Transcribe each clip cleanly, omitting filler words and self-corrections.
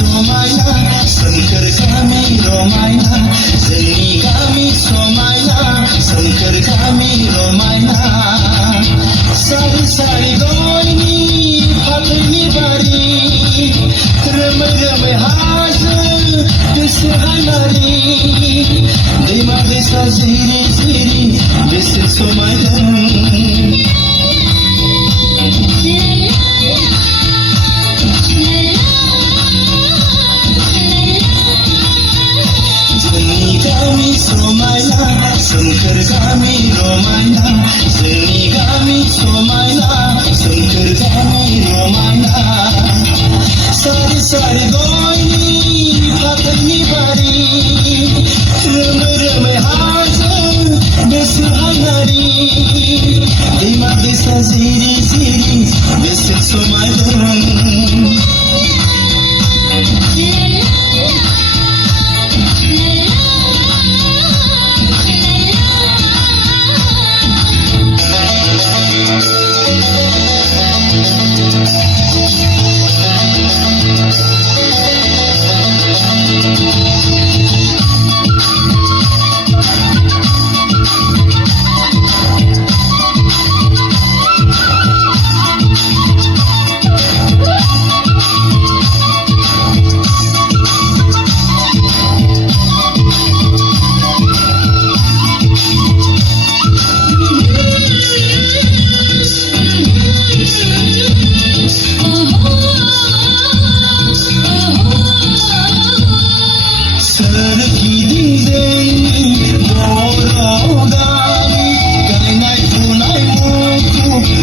समायना सोमखोर गामि रमायना जोंनि गामि समायना सोमखोर गामि रमायना सारि सारि गयनि फाथैनि बारि रोमै रोमै हाजो गोसो हायनारि दैमा दैसा जिरि जिरि बेसे समायना समायना सोमखोर गामि रमायना जोंनि गामि समायना सोमखोर गामि रमायना सारि सारि गयनि फाथैनि बारि रोमै रोमै हाजो बेसे हायनारि दैमा दैसा जिरि जिरि बेसे समायना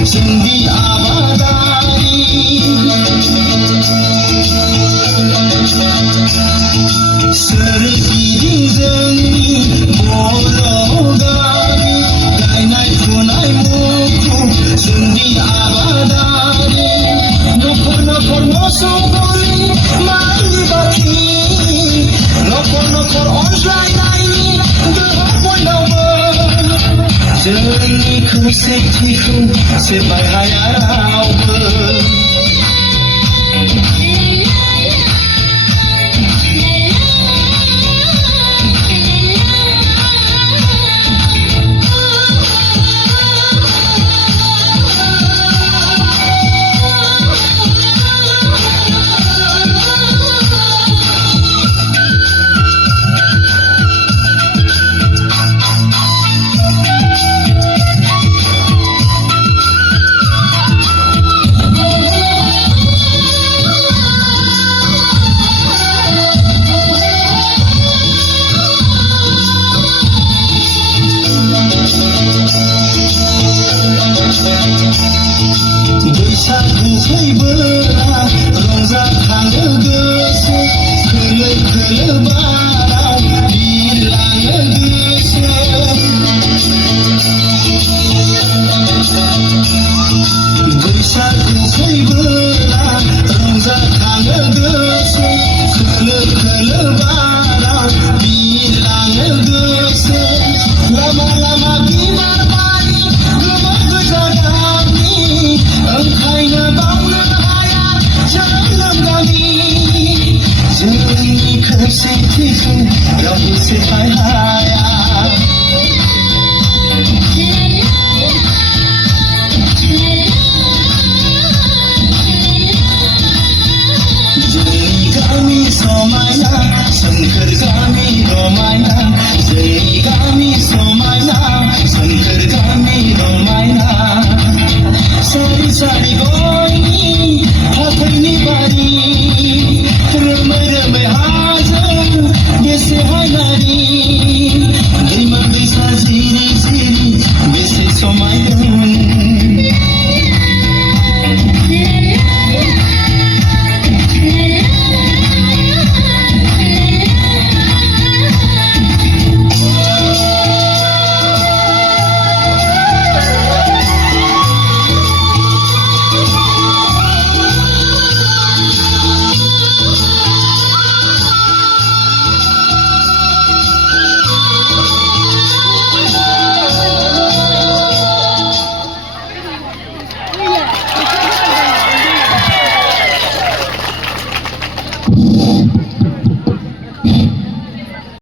जोंनि आबादारि सोरगिदिं जोंनि बर' गामि गायनाय फुनाय मुखुब जोंनि आबादारि नखर नखर मोसौ गलि माइनि बाख्रि नखर नखर अनज्लायनायनि गोहो बयनावबो जोंनि खौसेथिखौ सेबाय हाया रावबो बैसागु फैबोला रंजाखाङो गोसो खोलो खोलो बाराव बिरलाङो गोसो